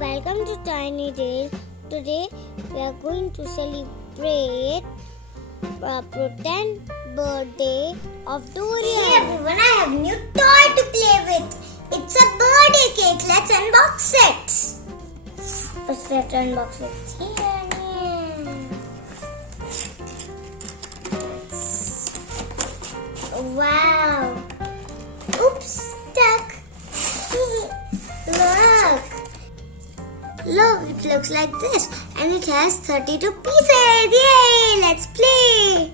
Welcome to Tiny Tales. Today we are going to celebrate the pretend birthday of Dorian. Hey everyone, I have a new toy to play with. It's a birthday cake. Let's unbox it. First, let's unbox it. Wow. Oops, stuck. Look, it looks like this. And it has 32 pieces. Yay, let's play.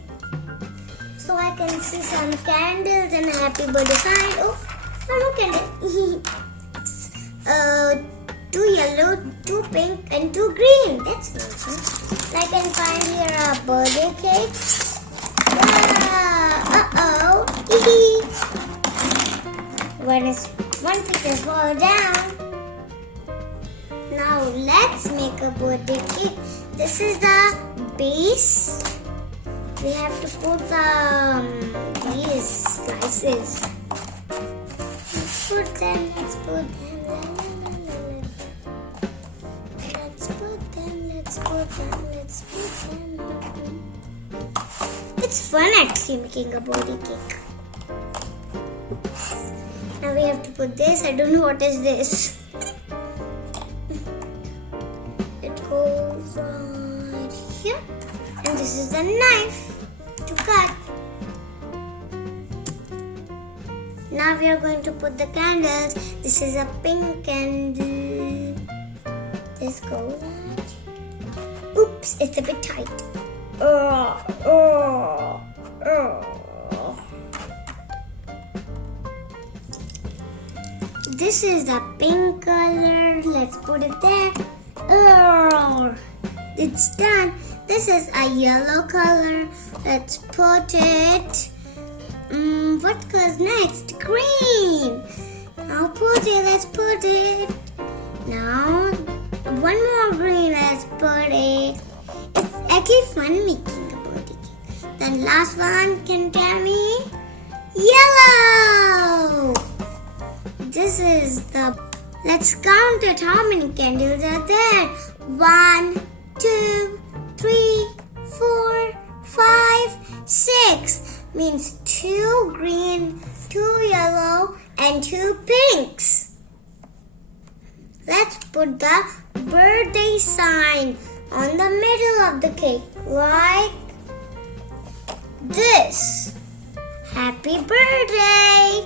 So I can see some candles and a happy birthday sign. Oh, one more candle. 2 yellow, 2 pink and 2 green. That's nice. I can find here a birthday cake. Uh-oh. One piece has fallen down. Now let's make a birthday cake. This is the base. We have to put these slices. Let's put them. Let's put them. It's fun actually making a birthday cake. Now we have to put this. I don't know what is this. It goes right here. And this is the knife to cut. Now we are going to put the candles. This is a pink candle. This goes right. Oops, it's a bit tight. This is the pink color. Let's put it there. It's done. This is a yellow color. Let's put it. What goes next? Green. Now put it. Let's put it. Now one more green. Let's put it. It's actually fun making a birthday cake. The last one can tell me yellow. This is the. Let's count it. How many candles are there? 1, 2, 3, 4, 5, 6. Means 2 green, 2 yellow, and 2 pinks. Let's put the birthday sign on the middle of the cake, like this. Happy birthday!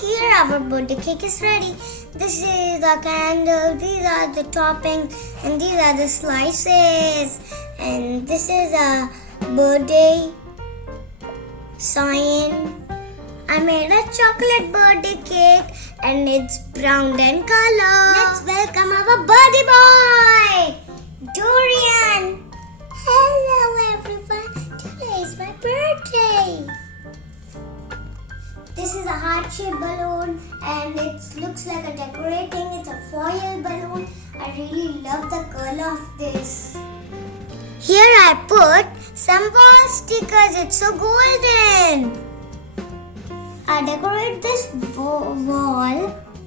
Here our birthday cake is ready. This is the candle, these are the toppings, and these are the slices. And this is a birthday sign. I made a chocolate birthday cake and it's brown in color. Let's welcome our birthday boy, Dorian. Hello everyone, today is my birthday. This is a heart-shaped balloon and it looks like a decorating. It's a foil balloon. I really love the color of this. Here I put some wall stickers. It's so golden. I decorate this wall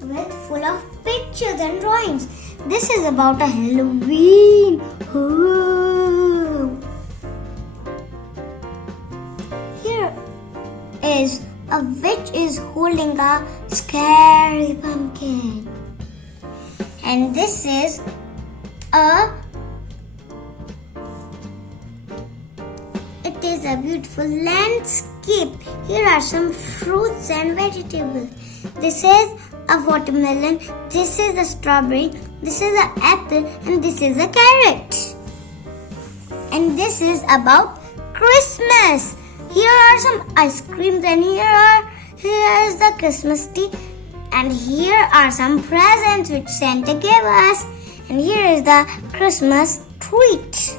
with full of pictures and drawings. This is about a Halloween. Ooh. Here is a witch is holding a scary pumpkin. And this is it is a beautiful landscape. Here are some fruits and vegetables. This is a watermelon, this is a strawberry, this is an apple, and this is a carrot. And this is about Christmas. Here are some ice creams and here is the Christmas tree. And here are some presents which Santa gave us. And here is the Christmas treat.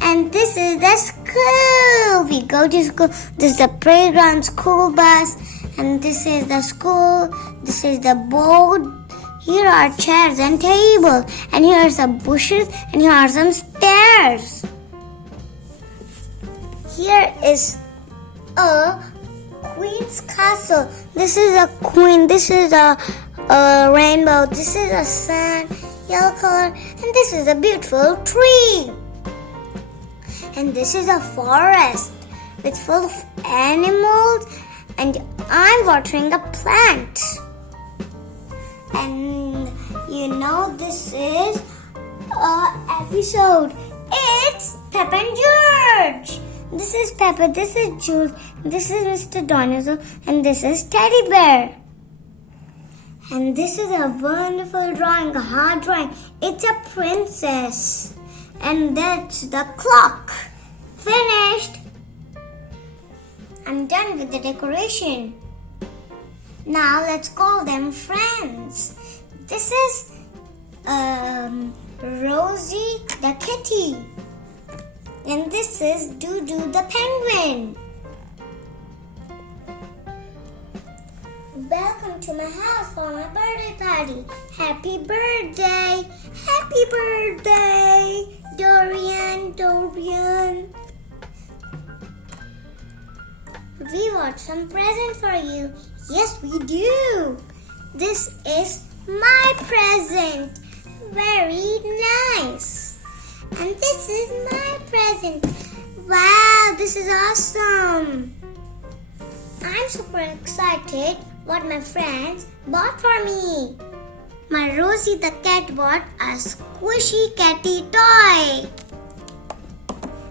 And this is the school. We go to school. This is the playground school bus. And this is the school. This is the board. Here are chairs and tables. And here are some bushes. And here are some stairs. Here is a queen's castle. This is a queen. This is a a rainbow, this is a sun, yellow color, and this is a beautiful tree. And this is a forest with full of animals, and I'm watering a plant. And you know this is a episode. It's Peppa and George. This is Peppa, this is Jules, this is Mr. Dinosaur, and this is Teddy Bear. And this is a wonderful drawing, a hard drawing. It's a princess. And that's the clock. Finished. I'm done with the decoration. Now let's call them friends. This is Rosie the kitty. And this is Doo-Doo the penguin. Welcome to my house for my birthday party. Happy birthday. Happy birthday, Dorian. We got some present for you. Yes, we do. This is my present. Very nice. And this is my present. Wow, this is awesome. I'm super excited what my friends bought for me. My Rosie the cat bought a squishy catty toy.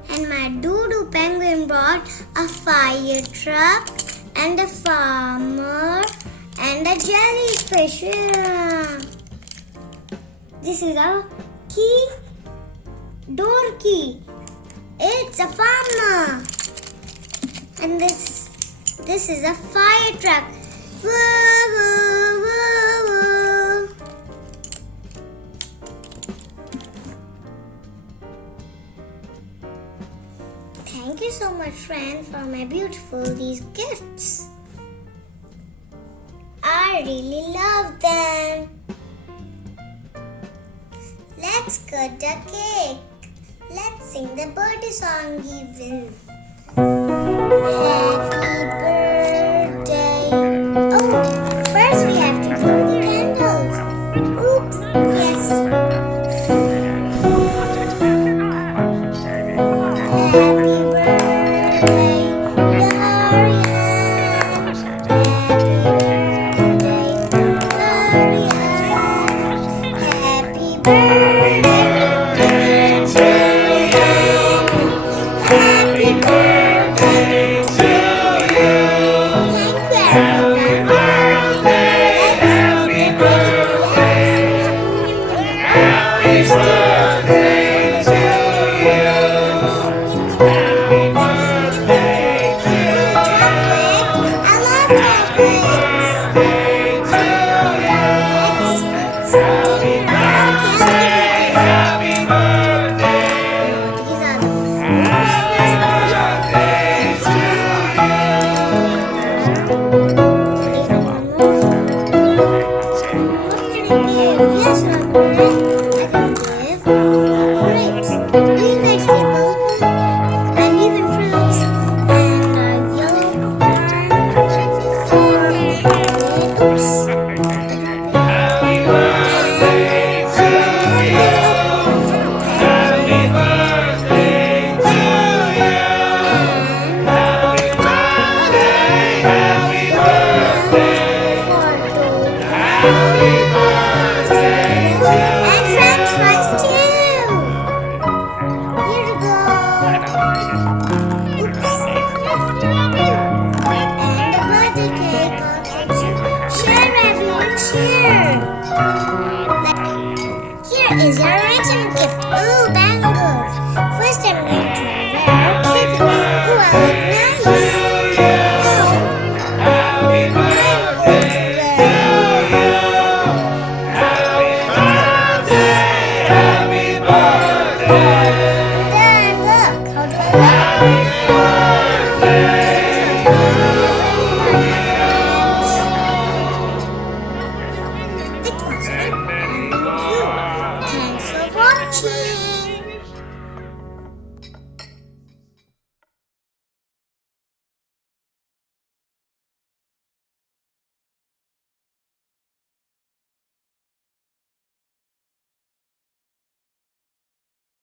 And my Doo-Doo penguin brought a fire truck and a farmer and a jellyfish. Yeah. This is a key, door key. It's a farmer. And this is a fire truck. Woo, woo, woo, woo. Thank you so much, friend, for my these gifts. I really love them. Let's cut the cake. Let's sing the birthday song even. Happy birthday. Oh, first we have to blow the candles. Oops, yes. Happy birthday, Dorian. Happy birthday, Dorian. Happy birthday to you. Happy is your original gift. Ooh, bangles. First I'm going to wear a kitty. Ooh, I look nice. I'm going to wear Dad, look. How do I look? It was fun. Thanks for watching.